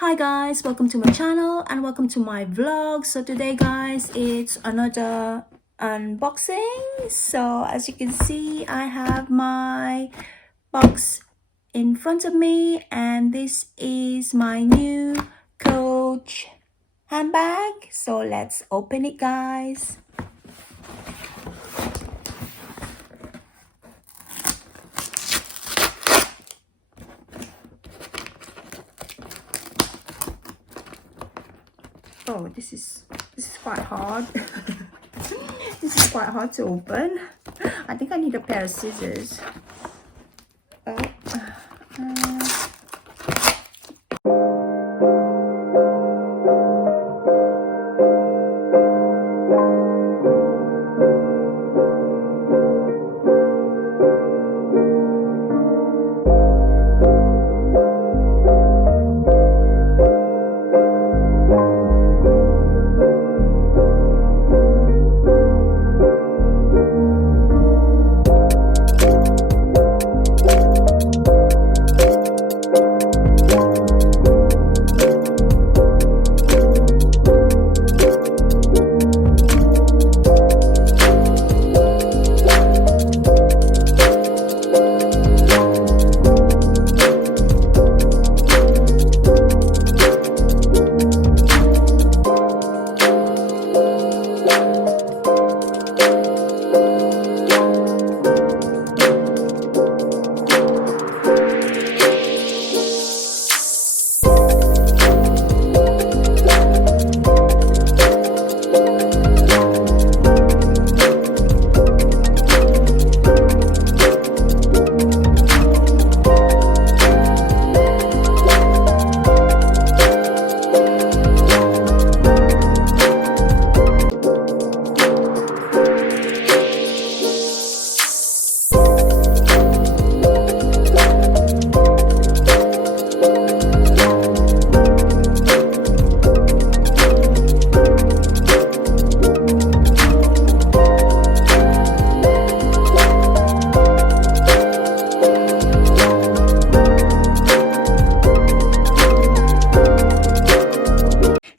Hi guys, welcome to my channel and welcome to my vlog. So today guys, it's another unboxing. So as you can see, I have my box in front of me and this is my new Coach handbag. So let's open it guys. Oh, this is quite hard. This is quite hard to open. I think I need a pair of scissors.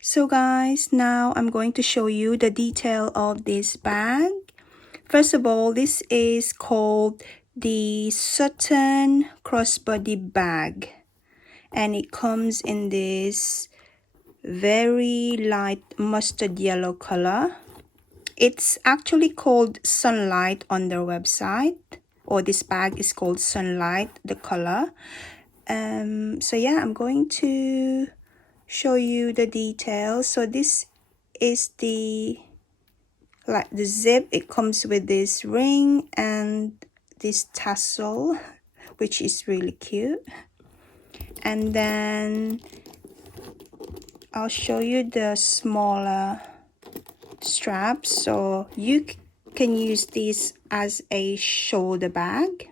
So guys, now I'm going to show you the detail of this bag. First of all, this is called the SUTTON CROSSBODY bag. And it comes in this very light mustard yellow color. It's actually called Sunlight on their website. Or this bag is called Sunlight, the color. So yeah, I'm going to show you the details. So this is the zip. It comes with this ring and this tassel, which is really cute. And then I'll show you the smaller straps. So you can use this as a shoulder bag.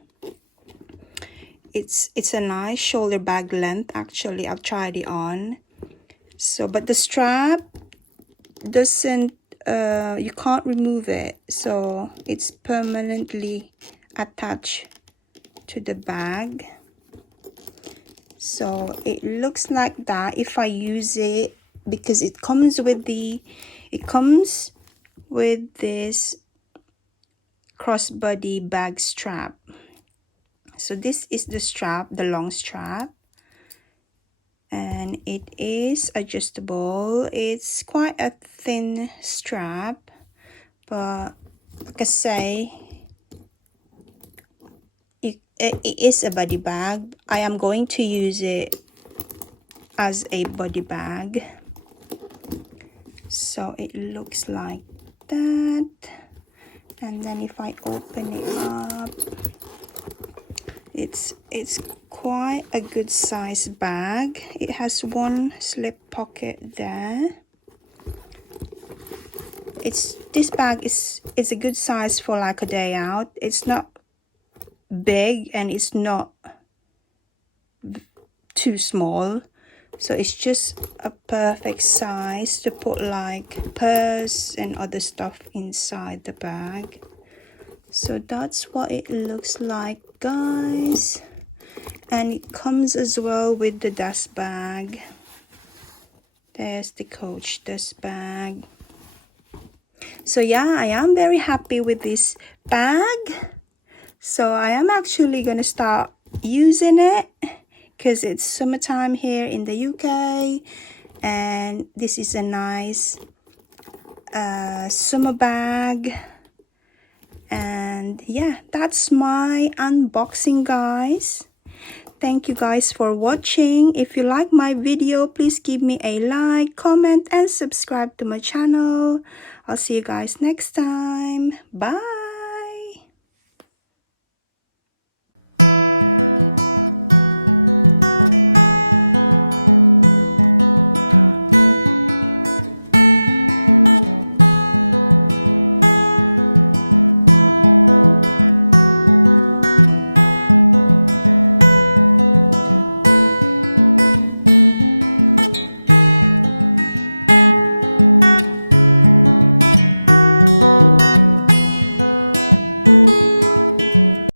It's a nice shoulder bag length. Actually, I've tried it on. So, but the strap doesn't, you can't remove it. So it's permanently attached to the bag. So it looks like that if I use it, because it comes with this crossbody bag strap. So this is the strap, the long strap. And it is adjustable. It's quite a thin strap, but like I say, it is a body bag. I am going to use it as a body bag. So it looks like that. And then if I open it up, it's quite a good size bag. It has one slip pocket there. This bag is a good size for like a day out. It's not big and it's not too small, so it's just a perfect size to put like purse and other stuff inside the bag. So that's what it looks like, guys. And it comes as well with the dust bag. There's the Coach dust bag. So yeah, I am very happy with this bag. So I am actually gonna start using it because it's summertime here in the UK, and this is a nice summer bag. And yeah, that's my unboxing, guys. Thank you guys for watching. If you like my video, please give me a like, comment, and subscribe to my channel. I'll see you guys next time. Bye.